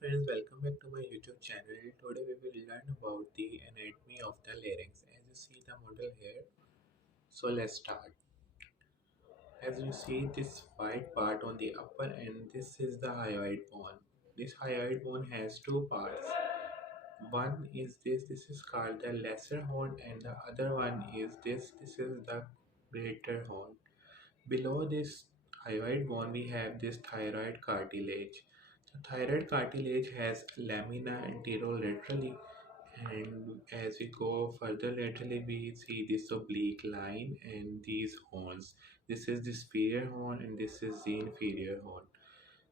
friends, welcome back to my YouTube channel. Today we will learn about the anatomy of the larynx. As you see the model here, so let's start. As you see this white part on the upper end, this is the hyoid bone. This hyoid bone has two parts. One is this is called the lesser horn, and the other one is this is the greater horn. Below this hyoid bone, we have this thyroid cartilage. The thyroid cartilage has lamina anterolaterally, and as we go further laterally, we see this oblique line and these horns. This is the superior horn, and this is the inferior horn.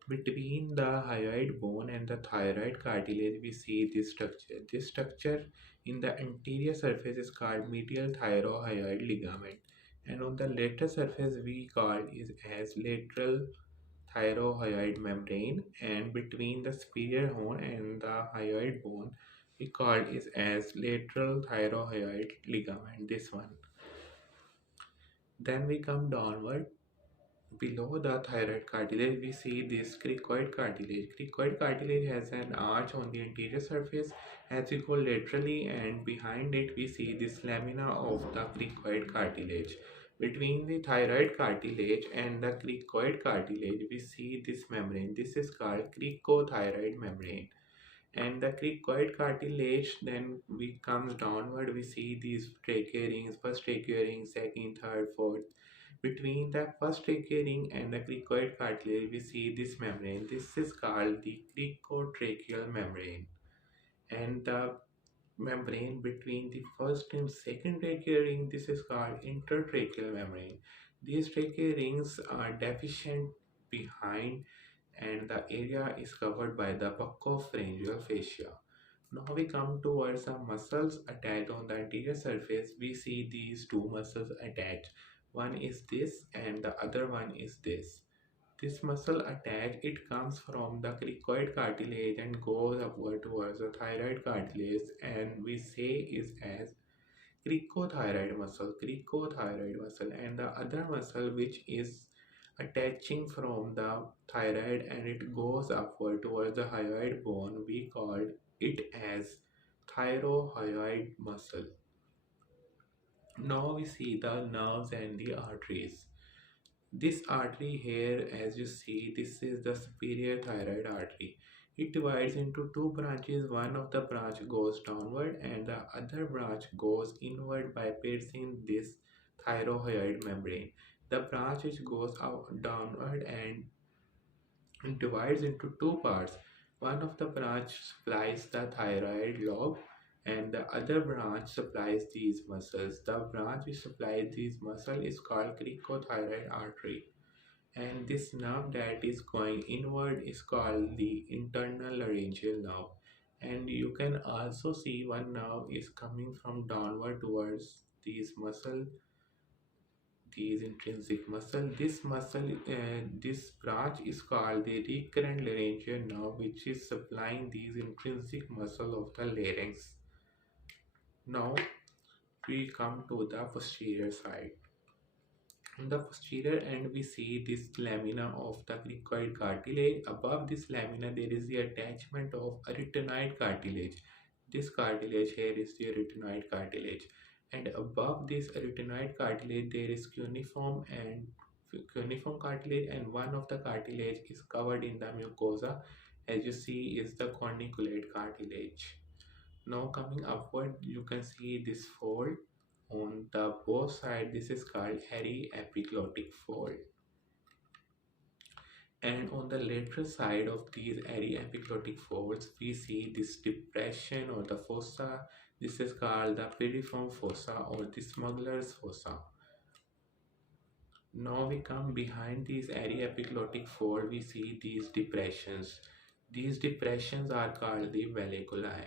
Between the hyoid bone and the thyroid cartilage, we see this structure. This structure in the anterior surface is called medial thyrohyoid ligament, and on the lateral surface we call is as lateral thyrohyoid membrane. And between the superior horn and the hyoid bone, we call is as lateral thyrohyoid ligament. This one. Then we come downward. Below the thyroid cartilage, we see this cricoid cartilage. Cricoid cartilage has an arch on the anterior surface. As we go laterally and behind it, we see this lamina of the cricoid cartilage. Between the thyroid cartilage and the cricoid cartilage, we see this membrane. This is called cricothyroid membrane. And the cricoid cartilage, then we comes downward, we see these trachea rings, first trachea ring, second, third, fourth. Between the first trachea ring and the cricoid cartilage, we see this membrane. This is called the cricotracheal membrane. And the membrane between the first and second trachea ring, this is called intertracheal membrane. These trachea rings are deficient behind, and the area is covered by the buccopharyngeal fascia. Now we come towards the muscles attached on the anterior surface. We see these two muscles attached. One is this and the other one is this. This muscle attached, it comes from the cricoid cartilage and goes upward towards the thyroid cartilage, and we say is as cricothyroid muscle, and the other muscle which is attaching from the thyroid and it goes upward towards the hyoid bone, we call it as thyrohyoid muscle. Now we see the nerves and the arteries. This artery here, as you see, this is the superior thyroid artery. It divides into two branches. One of the branch goes downward and the other branch goes inward by piercing this thyroid membrane. The branch which goes out downward and divides into two parts. One of the branch supplies the thyroid lobe and the other branch supplies these muscles. The branch which supplies these muscles is called cricothyroid artery, and this nerve that is going inward is called the internal laryngeal nerve. And you can also see one nerve is coming from downward towards these muscle, these intrinsic muscle. This branch is called the recurrent laryngeal nerve, which is supplying these intrinsic muscle of the larynx. Now we come to the posterior side. On the posterior end, we see this lamina of the cricoid cartilage. Above this lamina, there is the attachment of arytenoid cartilage. This cartilage here is the arytenoid cartilage. And above this arytenoid cartilage, there is cuneiform cartilage, and one of the cartilage is covered in the mucosa. As you see, is the corniculate cartilage. Now coming upward, you can see this fold on the both side. This is called hairy epiglottic fold, and on the lateral side of these hairy epiglottic folds we see this depression or the fossa. This is called the piriform fossa or the smuggler's fossa. Now we come behind these hairy epiglottic fold, we see these depressions. These depressions are called the valleculae.